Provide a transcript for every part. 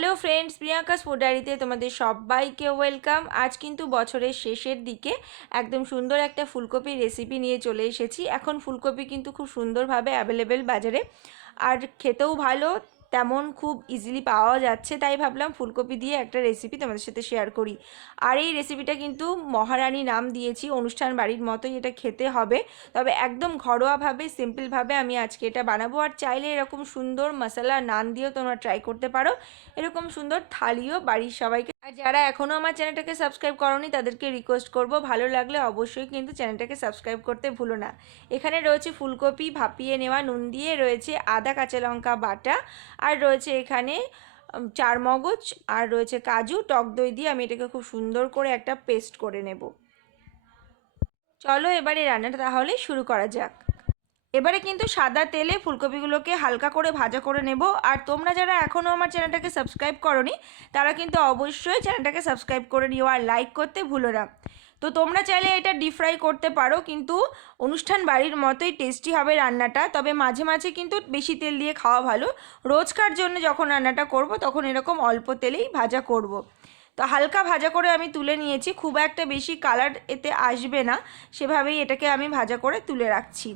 Hello friends, Priyanka's food ডায়েরিতে তোমাদের সবাইকে ওয়েলকাম। আজ কিন্তু বছরের শেষের দিকে একদম সুন্দর একটা ফুলকপির রেসিপি নিয়ে চলে এসেছি। এখন ফুলকপি কিন্তু খুব সুন্দরভাবে অ্যাভেলেবেল বাজারে, আর খেতেও ভালো, তেমন খুব ইজিলি পাওয়া যাচ্ছে। তাই ভাবলাম ফুলকপি দিয়ে একটা রেসিপি তোমাদের সাথে শেয়ার করি। আর এই রেসিপিটা কিন্তু মহারানী নাম দিয়েছি, অনুষ্ঠান বাড়ির মতোই এটা খেতে হবে, তবে একদম ঘরোয়াভাবে সিম্পলভাবে আমি আজকে এটা বানাবো। আর চাইলে এরকম সুন্দর মশলা নান দিয়েও তোমরা ট্রাই করতে পারো, এরকম সুন্দর থালিও বাড়ির সবাইকে। আর যারা এখনও আমার চ্যানেলটাকে সাবস্ক্রাইব করোনি তাদেরকে রিকোয়েস্ট করব, ভালো লাগলে অবশ্যই কিন্তু চ্যানেলটাকে সাবস্ক্রাইব করতে ভুলো না। এখানে রয়েছে ফুলকপি ভাপিয়ে নেওয়া নুন দিয়ে, রয়েছে আদা কাঁচা লঙ্কা বাটা, আর রয়েছে এখানে চার মগজ, আর রয়েছে কাজু। টক দই দিয়ে আমি এটাকে খুব সুন্দর করে একটা পেস্ট করে নেব। চলো এবারে রান্নাটা তাহলে শুরু করা যাক। এবারে কিন্তু সাদা তেলে ফুলকপিগুলোকে হালকা করে ভাজা করে নেব। আর তোমরা যারা এখনও আমার চ্যানেলটাকে সাবস্ক্রাইব করোনি তারা কিন্তু অবশ্যই চ্যানেলটাকে সাবস্ক্রাইব করে নিও, আর লাইক করতে ভুলো না। তো তোমরা চাইলে এটা ডিপ ফ্রাই করতে পারো, কিন্তু অনুষ্ঠান বাড়ির মতোই টেস্টি হবে রান্নাটা। তবে মাঝে মাঝে কিন্তু বেশি তেল দিয়ে খাওয়া ভালো। রোজকার জন্য যখন রান্নাটা করব তখন এরকম অল্প তেলেই ভাজা করব। তো হালকা ভাজা করে আমি তুলে নিয়েছি, খুব একটা বেশি কালার এতে আসবে না, সেভাবেই এটাকে আমি ভাজা করে তুলে রাখছি।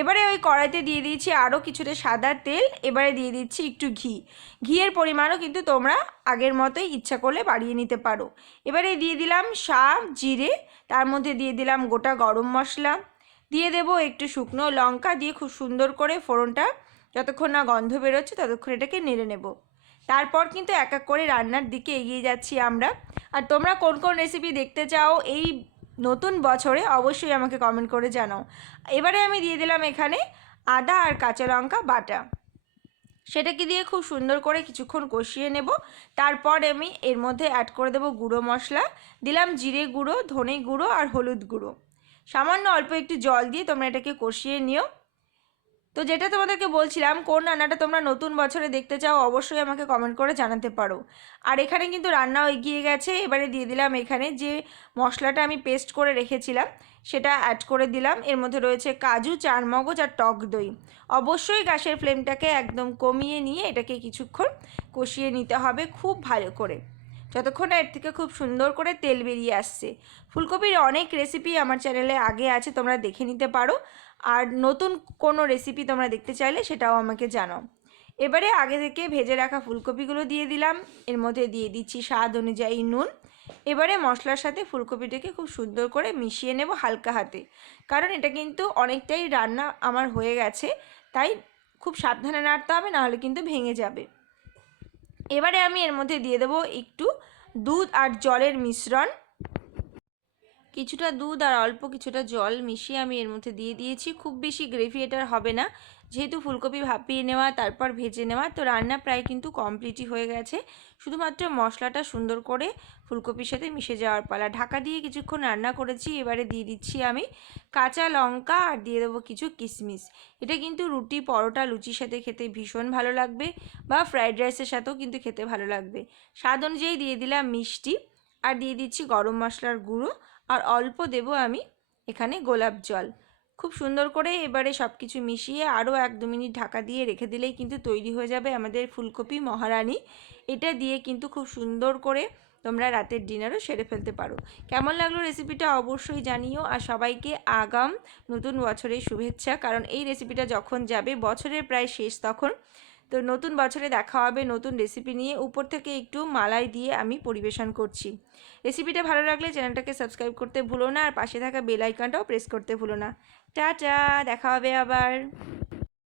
এবারে ওই কড়াইতে দিয়ে দিয়েছি আরও কিছুটা সাদা তেল। এবারে দিয়ে দিচ্ছি একটু ঘি। ঘিয়ের পরিমাণও কিন্তু তোমরা আগের মতোই ইচ্ছা করলে বাড়িয়ে নিতে পারো। এবারে দিয়ে দিলাম জিরে, তার মধ্যে দিয়ে দিলাম গোটা গরম মশলা, দিয়ে দেব একটু শুকনো লঙ্কা, দিয়ে খুব সুন্দর করে ফোড়নটা যতক্ষণ না গন্ধ বেরোচ্ছে ততক্ষণ এটাকে নেড়ে নেব। তারপর কিন্তু এক এক করে রান্নার দিকে এগিয়ে যাচ্ছি আমরা। আর তোমরা কোন কোন রেসিপি দেখতে চাও এই নতুন বছরে অবশ্যই আমাকে কমেন্ট করে জানাও। এবারে আমি দিয়ে দিলাম এখানে আদা আর কাঁচা লঙ্কা বাটা, সেটাকে দিয়ে খুব সুন্দর করে কিছুক্ষণ কষিয়ে নেব। তারপর আমি এর মধ্যে অ্যাড করে দেব গুঁড়ো মশলা, দিলাম জিরে গুঁড়ো, ধনে গুঁড়ো আর হলুদ গুঁড়ো। সামান্য অল্প একটু জল দিয়ে তোমরা এটাকে কষিয়ে নিও। তো যেটা তোমাদেরকে বলছিলাম, কোন রান্নাটা তোমরা নতুন বছরে দেখতে চাও অবশ্যই আমাকে কমেন্ট করে জানাতে পারো। আর এখানে কিন্তু রান্নাও এগিয়ে গেছে। এবারে দিয়ে দিলাম এখানে যে মশলাটা আমি পেস্ট করে রেখেছিলাম সেটা অ্যাড করে দিলাম। এর মধ্যে রয়েছে কাজু, চারমগজ আর টক দই। অবশ্যই গ্যাসের ফ্লেমটাকে একদম কমিয়ে নিয়ে এটাকে কিছুক্ষণ কষিয়ে নিতে হবে খুব ভালো করে, যতক্ষণ না এর থেকে খুব সুন্দর করে তেল বেরিয়ে আসছে। ফুলকপির অনেক রেসিপি আমার চ্যানেলে আগে আছে, তোমরা দেখে নিতে পারো। আর নতুন কোনো রেসিপি তোমরা দেখতে চাইলে সেটাও আমাকে জানাও। এবারে আগে থেকে ভেজে রাখা ফুলকপিগুলো দিয়ে দিলাম, এর মধ্যে দিয়ে দিচ্ছি স্বাদ অনুযায়ী নুন। এবারে মশলার সাথে ফুলকপিটাকে খুব সুন্দর করে মিশিয়ে নেব হালকা হাতে, কারণ এটা কিন্তু অনেকটাই রান্না আমার হয়ে গেছে, তাই খুব সাবধানে নাড়তে হবে, নাহলে কিন্তু ভেঙে যাবে। এবারে আমি এর মধ্যে দিয়ে দেবো একটু দুধ আর জলের মিশ্রণ। কিছুটা দুধ আর অল্প কিছুটা জল মিশিয়ে আমি এর মধ্যে দিয়ে দিয়েছি। খুব বেশি গ্রেভি এটার হবে না, যেহেতু ফুলকপি ভাপিয়ে নেওয়া তারপর ভেজে নেওয়া, তো রান্না প্রায় কিন্তু কমপ্লিটই হয়ে গেছে। শুধুমাত্র মশলাটা সুন্দর করে ফুলকপির সাথে মিশে যাওয়ার পালা। ঢাকা দিয়ে কিছুক্ষণ রান্না করেছি। এবারে দিয়ে দিচ্ছি আমি কাঁচা লঙ্কা আর দিয়ে দেবো কিছু কিশমিশ। এটা কিন্তু রুটি, পরোটা, লুচির সাথে খেতে ভীষণ ভালো লাগবে, বা ফ্রাইড রাইসের সাথেও কিন্তু খেতে ভালো লাগবে। স্বাদ অনুযায়ী দিয়ে দিলাম মিষ্টি, আর দিয়ে দিচ্ছি গরম মশলার গুঁড়ো, আর অল্প দেব আমি এখানে গোলাপ জল। খুব সুন্দর করে এবারে সব কিছু মিশিয়ে আরও 1-2 মিনিট ঢাকা দিয়ে রেখে দিলেই কিন্তু তৈরি হয়ে যাবে আমাদের ফুলকপি মহারানী। এটা দিয়ে কিন্তু খুব সুন্দর করে তোমরা রাতের ডিনারও সেরে ফেলতে পারো। কেমন লাগলো রেসিপিটা অবশ্যই জানিও। আর সবাইকে আগাম নতুন বছরের শুভেচ্ছা, কারণ এই রেসিপিটা যখন যাবে বছরের প্রায় শেষ তখন। তো নতুন বছরে দেখা হবে নতুন রেসিপি নিয়ে। উপর থেকে একটু মালাই দিয়ে আমি পরিবেশন করছি। রেসিপিটা ভালো লাগলে চ্যানেলটাকে সাবস্ক্রাইব করতে ভুলো না, আর পাশে থাকা বেল আইকনটাও প্রেস করতে ভুলো না। টাটা, দেখা হবে আবার।